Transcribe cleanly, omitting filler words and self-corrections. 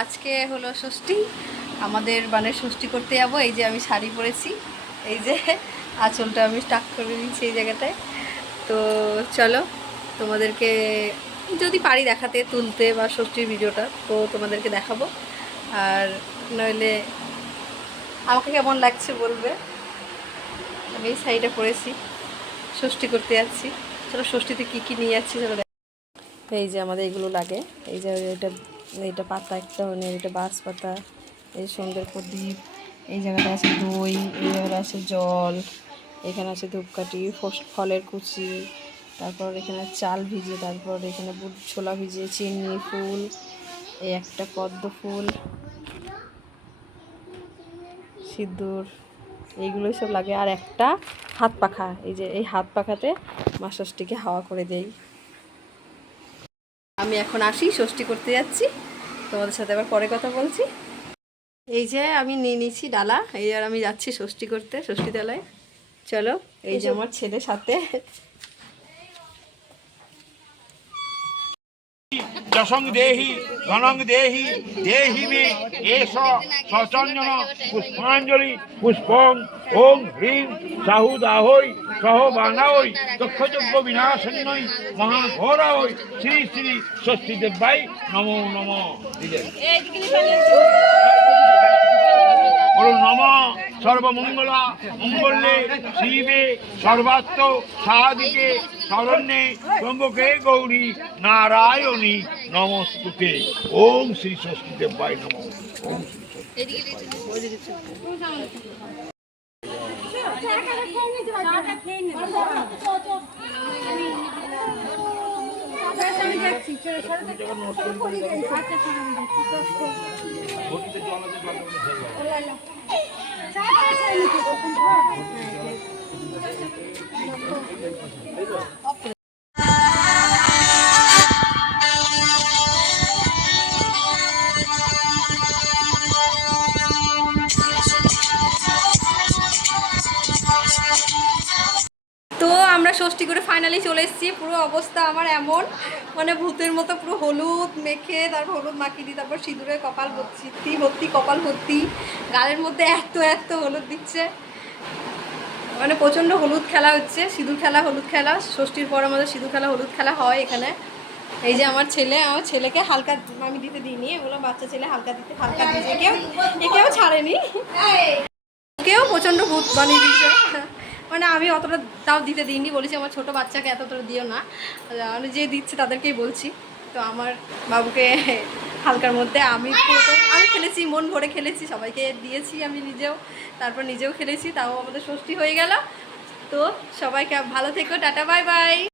আজকে হলো ষষ্ঠী, আমাদের মানে ষষ্ঠী করতে যাবো। এই যে আমি শাড়ি পরেছি, এই যে আঁচলটা আমি টাক করে দিচ্ছি এই জায়গাটায়। তো চলো তোমাদেরকে যদি পারি দেখাতে, তুলতে বা ষষ্ঠীর ভিডিওটা তো তোমাদেরকে দেখাবো। আর নইলে আমাকে কেমন লাগছে বলবে। আমি এই শাড়িটা পরেছি, ষষ্ঠী করতে যাচ্ছি। চলো ষষ্ঠীতে কী কী নিয়ে যাচ্ছি চলো। এই যে আমাদের এগুলো লাগে, এই যে এটা পাতা একটা, মানে এটা বাঁশ পাতা, এই সন্ধ্যের প্রদীপ, এই জায়গাটা আছে দই, এই জায়গাটা আছে জল, এখানে আছে ধূপকাঠি, ফলের কুচি, তারপর এখানে চাল ভিজে, তারপর এখানে বুট ছোলা ভিজে, চিনি ফুল, এই একটা পদ্ম ফুল, সিঁদুর, এইগুলোই সব লাগে। আর একটা হাত পাখা, এই যে এই হাত পাখাতে মা ষষ্ঠীকে হাওয়া করে দেই। আমি এখন আসি, ষষ্ঠী করতে যাচ্ছি, তোমাদের সাথে আবার পরে কথা বলছি। এই যে আমি নিয়ে নিয়েছি ডালা, এই আর আমি যাচ্ছি ষষ্ঠী করতে, ষষ্ঠী ডালায়। চলো, এই যে আমার ছেলে সাথে। যশং দেহি ধনং দেহি দেহি মে এষ সচন্দন পুষ্পাঞ্জলি পুষ্পং ওং হ্রিং সাহুদাহৈ সহ বানাওই দক্ষযজ্ঞ বিনাশন্যই মহাঘোরাওই শ্রী শ্রী ষষ্ঠী দেবাই নমো নমঃ। বলুন নমঃ সর্বমঙ্গলা মঙ্গলে শিবে সর্বাত্ম সাধিকে শরণ্যে ত্র্যম্বকে গৌরী নারায়ণী নমস্তুতে। ওম শ্রী ষষ্ঠী দেবায় নমঃ। ওম তো আমরা ষষ্ঠী করে ফাইনালি চলে এসেছি। পুরো অবস্থা আমার এমন, মানে ভূতের মতো পুরো হলুদ মেখে, তারপর হলুদ মাখিয়ে দিই, তারপর সিঁদুরে কপাল ভর্তি ভর্তি, কপাল ভর্তি, গালের মধ্যে এত এত হলুদ দিচ্ছে, মানে প্রচণ্ড হলুদ খেলা হচ্ছে, সিঁদুর খেলা, হলুদ খেলা। ষষ্ঠীর পর আমাদের সিঁদুর খেলা, হলুদ খেলা হয় এখানে। এই যে আমার ছেলেকে হালকা আমি দিতে দিইনি, এগুলো বাচ্চা ছেলে হালকা দিয়েছে, কেউ ছাড়েনি, কেউ প্রচণ্ড ভূত বানিয়ে দিয়েছে। মানে আমি অতটা তাও দিতে দিইনি, বলেছি আমার ছোটো বাচ্চাকে এতটা দিও না, মানে যে দিচ্ছে তাদেরকেই বলছি। তো আমার বাবুকে হালকার মধ্যে আমি খেলেছি, মন ভরে খেলেছি, সবাইকে দিয়েছি, আমি তারপর নিজেও খেলেছি। তাও আমাদের ষষ্ঠী হয়ে গেল। তো সবাইকে ভালো থেকো, টাটা বাই বাই।